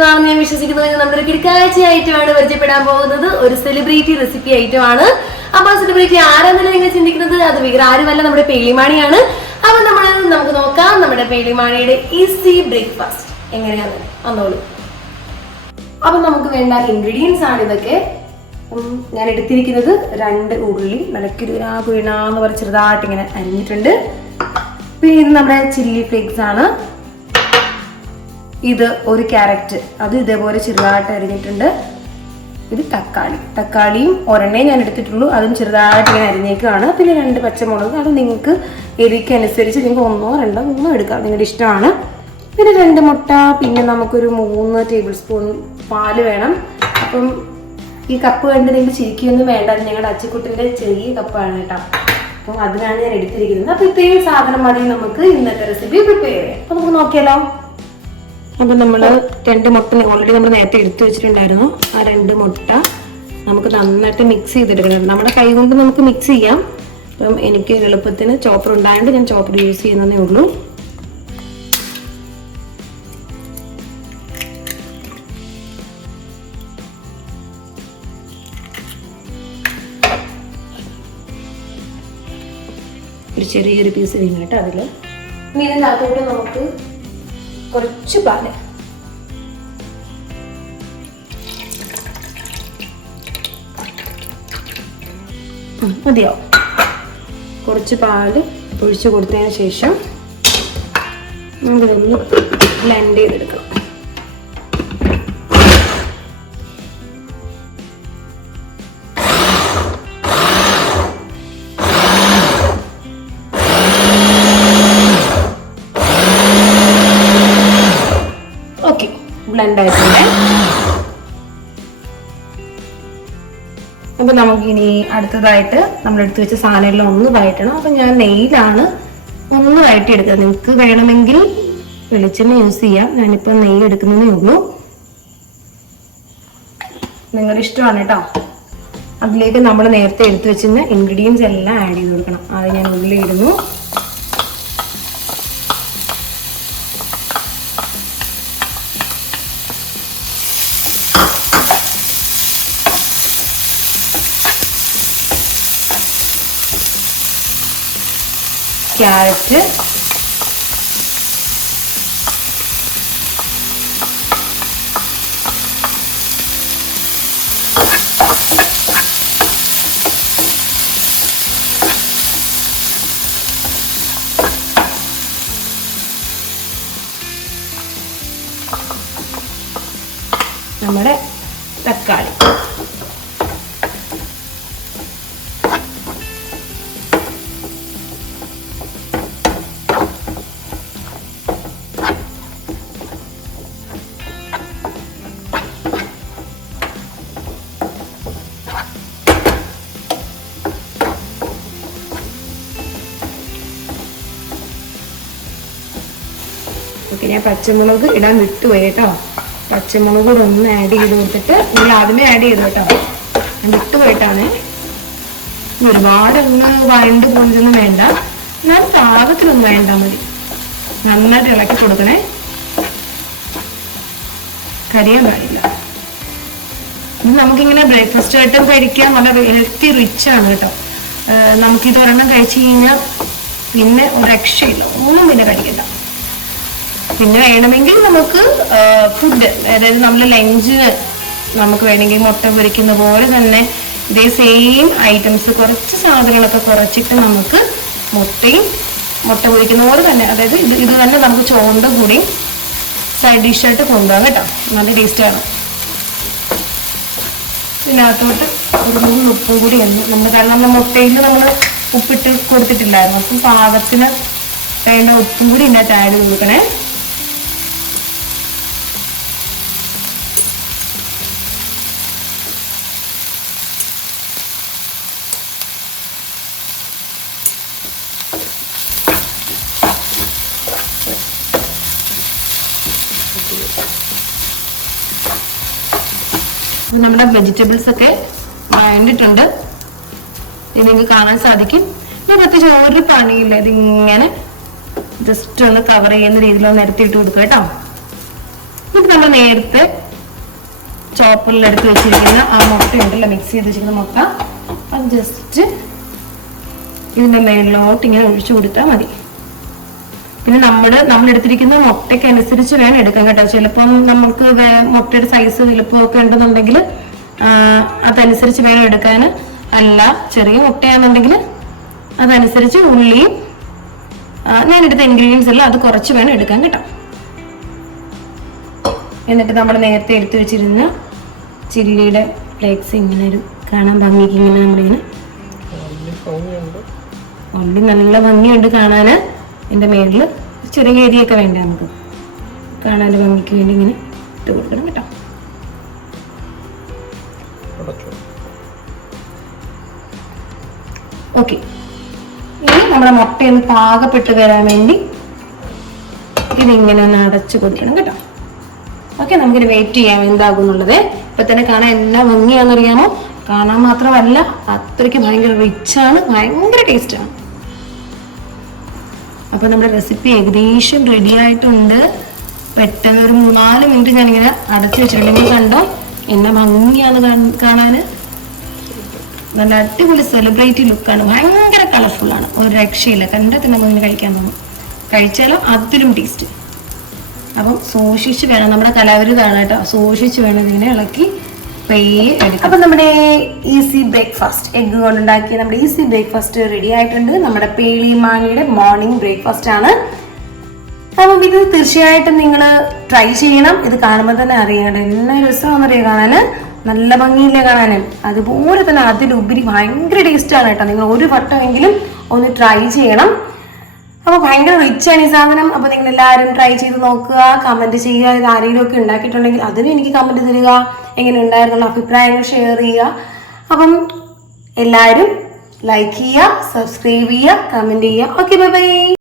സുഖമാണെന്ന് ഞാൻ വിശ്വസിക്കുന്നു ഇന്ന് നമ്മുടെ ഐറ്റമാണ് പരിചയപ്പെടാൻ പോകുന്നത്. ഒരു സെലിബ്രിറ്റി റെസിപ്പി ഐറ്റം ആണ്. അപ്പൊ ആ സെലിബ്രിറ്റി ആരാന്നല്ല നിങ്ങൾ ചിന്തിക്കുന്നത്? അത് വേറെ ആരുമല്ല നമ്മുടെ പേളിമാണിയാണ്. അപ്പൊ നമ്മൾ നമുക്ക് നോക്കാം. നമ്മുടെ പേളിമാണിയുടെ ഈസി ബ്രേക്ക്ഫാസ്റ്റ് എങ്ങനെയാണ്? വന്നോളൂ. അപ്പൊ നമുക്ക് വേണ്ട ഇൻഗ്രീഡിയൻസ് ആണ് ഇതൊക്കെ. ഞാൻ എടുത്തിരിക്കുന്നത് രണ്ട് ഉള്ളി വിളക്കിരുവിനാ എന്ന് പറഞ്ഞ് ചെറുതായിട്ട് ഇങ്ങനെ അരിഞ്ഞിട്ടുണ്ട്. പിന്നെ നമ്മുടെ ചില്ലി ഫ്ലേക്സ് ആണ്. ഇത് ഒരു ക്യാരറ്റ്. അത് ഇതേപോലെ ചെറുതായിട്ട് അരിഞ്ഞിട്ടുണ്ട്. ഇത് തക്കാളി. തക്കാളിയും ഒരെണ്ണേ ഞാൻ എടുത്തിട്ടുള്ളൂ. അതും ചെറുതായിട്ട് ഇങ്ങനെ അരിഞ്ഞേക്കാണ്. പിന്നെ രണ്ട് പച്ചമുളക്. അത് നിങ്ങൾക്ക് എരിക്ക് അനുസരിച്ച് നിങ്ങൾക്ക് ഒന്നോ രണ്ടോ മൂന്നോ എടുക്കാം. നിങ്ങളുടെ ഇഷ്ടമാണ്. പിന്നെ രണ്ട് മുട്ട പിന്നെ നമുക്കൊരു മൂന്ന് ടേബിൾ സ്പൂൺ പാൽ വേണം. അപ്പം ഈ കപ്പ് കണ്ട് നിങ്ങൾ ചിരിക്കുകയൊന്നും വേണ്ട. അത് ഞങ്ങളുടെ അച്ചിക്കുട്ടിന്റെ ചെറിയ കപ്പാണ് കേട്ടോ. അപ്പം അതിനാണ് ഞാൻ എടുത്തിരിക്കുന്നത്. അപ്പോൾ ഇത്രയും സാധനം മതി നമുക്ക് ഇന്നത്തെ റെസിപ്പി പ്രിപ്പയർ ചെയ്യാം അപ്പോൾ നമുക്ക് നോക്കിയാലോ? അപ്പം നമ്മൾ രണ്ട് മുട്ട ഓൾറെഡി നമ്മൾ നേരത്തെ എടുത്തു വെച്ചിട്ടുണ്ടായിരുന്നു. ആ രണ്ട് മുട്ട നമുക്ക് നന്നായിട്ട് മിക്സ് ചെയ്തെടുക്കണം. നമ്മുടെ കൈ കൊണ്ട് നമുക്ക് മിക്സ് ചെയ്യാം. അപ്പം എനിക്ക് എളുപ്പത്തിന് ചോപ്പർ ഉണ്ടായതുകൊണ്ട് ഞാൻ ചോപ്പർ യൂസ് ചെയ്യുന്നതേ ഉള്ളൂ. ഒരു ചെറിയൊരു പീസ് വീണിട്ട് അതിൽ ഇനി നമുക്ക് കുറച്ച് പാൽ മതിയാവും. കുറച്ച് പാൽ ഒഴിച്ചു കൊടുത്തതിന് ശേഷം നമുക്കിതൊന്ന് ബ്ലെൻഡ് ചെയ്തെടുക്കാം. ബ്ലെൻഡ് ആയിട്ടുണ്ട് അപ്പൊ നമുക്കിനി അടുത്തതായിട്ട് നമ്മൾ എടുത്തു വെച്ച സാധനമെല്ലാം ഒന്ന് വഴറ്റണം അപ്പൊ ഞാൻ നെയ്യിലാണ് ഒന്ന് വഴറ്റിയെടുക്കുക നിങ്ങൾക്ക് വേണമെങ്കിൽ വെളിച്ചെണ്ണ യൂസ് ചെയ്യാം. ഞാനിപ്പോൾ നെയ്യ് എടുക്കുന്നതേ ഉള്ളൂ. നിങ്ങളുടെ ഇഷ്ടമാണ് കേട്ടോ. അതിലേക്ക് നമ്മൾ നേരത്തെ എടുത്തു വെച്ചിരുന്ന ഇൻഗ്രീഡിയൻസ് എല്ലാം ആഡ് ചെയ്ത് കൊടുക്കണം. അത് ഞാൻ ഉള്ളിലിടുന്നു ക്യാരറ്റ്. നമ്മുടെ ഓക്കെ ഞാൻ പച്ചമുളക് ഇടാൻ വിട്ടുപോയി കേട്ടോ. പച്ചമുളക് കൂടെ ഒന്ന് ആഡ് ചെയ്ത് കൊടുത്തിട്ട് നിങ്ങൾ ആദ്യമേ ആഡ് ചെയ്തു കേട്ടോ. ഞാൻ വിട്ടുപോയിട്ടാണ് ഇനി ഒരുപാട് ഒന്ന് വഴണ്ട് പോകുന്നതൊന്നും വേണ്ട. എന്നാൽ പാകത്തിലൊന്നും വേണ്ട മതി. നന്നായിട്ട് ഇളക്കി കൊടുക്കണേ. കരിയാൻ പാടില്ല. നമുക്കിങ്ങനെ ബ്രേക്ക്ഫാസ്റ്റ് ആയിട്ടും കഴിക്കാം. നല്ല ഹെൽത്തി റിച്ച് ആണ് കേട്ടോ. നമുക്കിത് ഒരെണ്ണം കഴിച്ചു കഴിഞ്ഞാൽ പിന്നെ രക്ഷയില്ല. ഒന്നും പിന്നെ കഴിക്കണ്ട. പിന്നെ വേണമെങ്കിൽ നമുക്ക് ഫുഡ് അതായത് നമ്മൾ ലഞ്ചിന് നമുക്ക് വേണമെങ്കിൽ മുട്ട പൊരിക്കുന്ന പോലെ തന്നെ ഇതേ സെയിം ഐറ്റംസ് കുറച്ച് സാധനങ്ങളൊക്കെ കുറച്ചിട്ട് നമുക്ക് മുട്ടയും മുട്ട പൊരിക്കുന്ന പോലെ തന്നെ അതായത് ഇത് ഇത് തന്നെ നമുക്ക് ചോണ്ട കൂടി സൈഡ് ഡിഷായിട്ട് കൊണ്ടുപോകാം കേട്ടോ. നല്ല ടേസ്റ്റാണ് ഇതിനകത്തോട്ട് ഒരു മൂന്ന് ഉപ്പും കൂടി ഉണ്ട്. നമ്മൾ കാരണം നമ്മൾ മുട്ടയിൽ നമ്മൾ ഉപ്പിട്ട് കൊടുത്തിട്ടില്ലായിരുന്നു. അപ്പം പാകത്തിന് വേണ്ട ഉപ്പും കൂടി ഇതിനകത്ത് ആഡ് കൊടുക്കണേ നമ്മുടെ വെജിറ്റബിൾസ് ഒക്കെ വഴണ്ടിട്ടുണ്ട് ഇത് നിങ്ങൾക്ക് കാണാൻ സാധിക്കും. ഞാൻ പ്രത്യേകിച്ച് ഒരു പണിയില്ല. ഇതിങ്ങനെ ജസ്റ്റ് ഒന്ന് കവർ ചെയ്യുന്ന രീതിയിൽ ഒന്ന് നിരത്തിയിട്ട് കൊടുക്കുക കേട്ടോ. ഇത് നമ്മൾ നേരത്തെ ചോപ്പറിൽ എടുത്ത് വെച്ചിരിക്കുന്ന ആ മുട്ട ഉണ്ടല്ലോ മിക്സ് ചെയ്ത് വെച്ചിരിക്കുന്ന മുട്ട. അത് ജസ്റ്റ് ഇതിന്റെ മേളിലോട്ട് ഇങ്ങനെ ഒഴിച്ചു കൊടുത്താൽ മതി. പിന്നെ നമ്മൾ നമ്മൾ എടുത്തിരിക്കുന്ന മുട്ടയ്ക്ക് അനുസരിച്ച് വേണം എടുക്കാൻ കേട്ടോ. ചിലപ്പം നമുക്ക് മുട്ടയുടെ സൈസ് വലുപ്പം ഒക്കെ ഉണ്ടെന്നുണ്ടെങ്കിൽ അതനുസരിച്ച് വേണം എടുക്കാൻ. അല്ല ചെറിയ മുട്ടയാണെന്നുണ്ടെങ്കിൽ അതനുസരിച്ച് ഉള്ളിയും ഞാൻ എടുത്ത ഇൻഗ്രീഡിയൻസ് എല്ലാം അത് കുറച്ച് വേണം എടുക്കാൻ കേട്ടോ. എന്നിട്ട് നമ്മൾ നേരത്തെ എടുത്തു വെച്ചിരുന്ന ചില്ലിയുടെ ഫ്ലേക്സ് ഇങ്ങനെ ഒരു കാണാൻ ഭംഗിക്ക് ഇങ്ങനെ നമ്മളിങ്ങനെ ഉള്ളി നല്ല ഭംഗിയുണ്ട് കാണാന്. എന്റെ മേളിൽ ചെറിയ ഏരിയൊക്കെ വേണ്ട നമുക്ക് കാണാൻ ഭംഗിക്ക് വേണ്ടി ഇങ്ങനെ ഇട്ട് കൊടുക്കണം കേട്ടോ. ഓക്കെ. ഇനി നമ്മുടെ മുട്ടയൊന്ന് പാകപ്പെട്ട് വരാൻ വേണ്ടി ഇതിങ്ങനെ ഒന്ന് അടച്ചു കൊതിക്കണം കേട്ടോ. ഓക്കെ നമുക്കിത് വെയിറ്റ് ചെയ്യാം എന്താകുന്നുള്ളത്. ഇപ്പൊ തന്നെ കാണാൻ എന്നാ ഭംഗിയാണെന്നറിയാമോ? കാണാൻ മാത്രമല്ല അത്രയ്ക്ക് ഭയങ്കര റിച്ചാണ് ഭയങ്കര ടേസ്റ്റാണ് അപ്പൊ നമ്മുടെ റെസിപ്പി ഏകദേശം റെഡി ആയിട്ടുണ്ട്. പെട്ടെന്ന് ഒരു മൂന്നാൽ മിനിറ്റ് ഞാനിങ്ങനെ അടച്ചു വെച്ചിട്ടുണ്ടെങ്കിൽ കണ്ടോ? എന്നെ ഭംഗിയാണ് കാണ- കാണാന് നല്ല അടിപൊളി സെലിബ്രിറ്റി ലുക്കാണ് ഭയങ്കര കളർഫുൾ ആണ്. ഒരു രക്ഷയില്ല. കണ്ടിട്ട് നമുക്ക് കഴിക്കാൻ തോന്നും. കഴിച്ചാലോ? അതിലും ടേസ്റ്റ് അപ്പം സൂക്ഷിച്ച് വേണം. നമ്മുടെ കലാവരി കാണാട്ടോ സൂക്ഷിച്ച് വേണം ഇതിനെ ഇളക്കി. എടുക്കാം നമ്മുടെ ഈസി ബ്രേക്ക്ഫാസ്റ്റ് എഗ്ഗ് കൊണ്ടുണ്ടാക്കിയ നമ്മുടെ ഈസി ബ്രേക്ക്ഫാസ്റ്റ് റെഡി ആയിട്ടുണ്ട്. നമ്മുടെ പേളി മാങ്ങയുടെ മോർണിംഗ് ബ്രേക്ക്ഫാസ്റ്റ് ആണ്. അപ്പം ഇത് തീർച്ചയായിട്ടും നിങ്ങൾ ട്രൈ ചെയ്യണം. ഇത് കാണുമ്പോൾ തന്നെ അറിയണം എന്നാ രസമാണെന്നറിയാം കാണാൻ നല്ല ഭംഗിയില്ലേ കാണാനും? അതുപോലെ തന്നെ അതിലുപരി ഭയങ്കര ടേസ്റ്റാണ് കേട്ടോ. നിങ്ങൾ ഒരു വട്ടമെങ്കിലും ഒന്ന് ട്രൈ ചെയ്യണം. അപ്പൊ ഭയങ്കര റിച്ച് ആണ് ഈ സാധനം. അപ്പൊ നിങ്ങൾ എല്ലാവരും ട്രൈ ചെയ്ത് നോക്കുക. കമന്റ് ചെയ്യുക. ഇത് ആരെങ്കിലും ഒക്കെ ഉണ്ടാക്കിയിട്ടുണ്ടെങ്കിൽ അതിനും എനിക്ക് കമന്റ് തരിക. എങ്ങനെ ഉണ്ടായിരുന്നുള്ള അഭിപ്രായങ്ങൾ ഷെയർ ചെയ്യുക. അപ്പം എല്ലാവരും ലൈക്ക് ചെയ്യുക സബ്സ്ക്രൈബ് ചെയ്യുക കമന്റ് ചെയ്യുക. Okay bye bye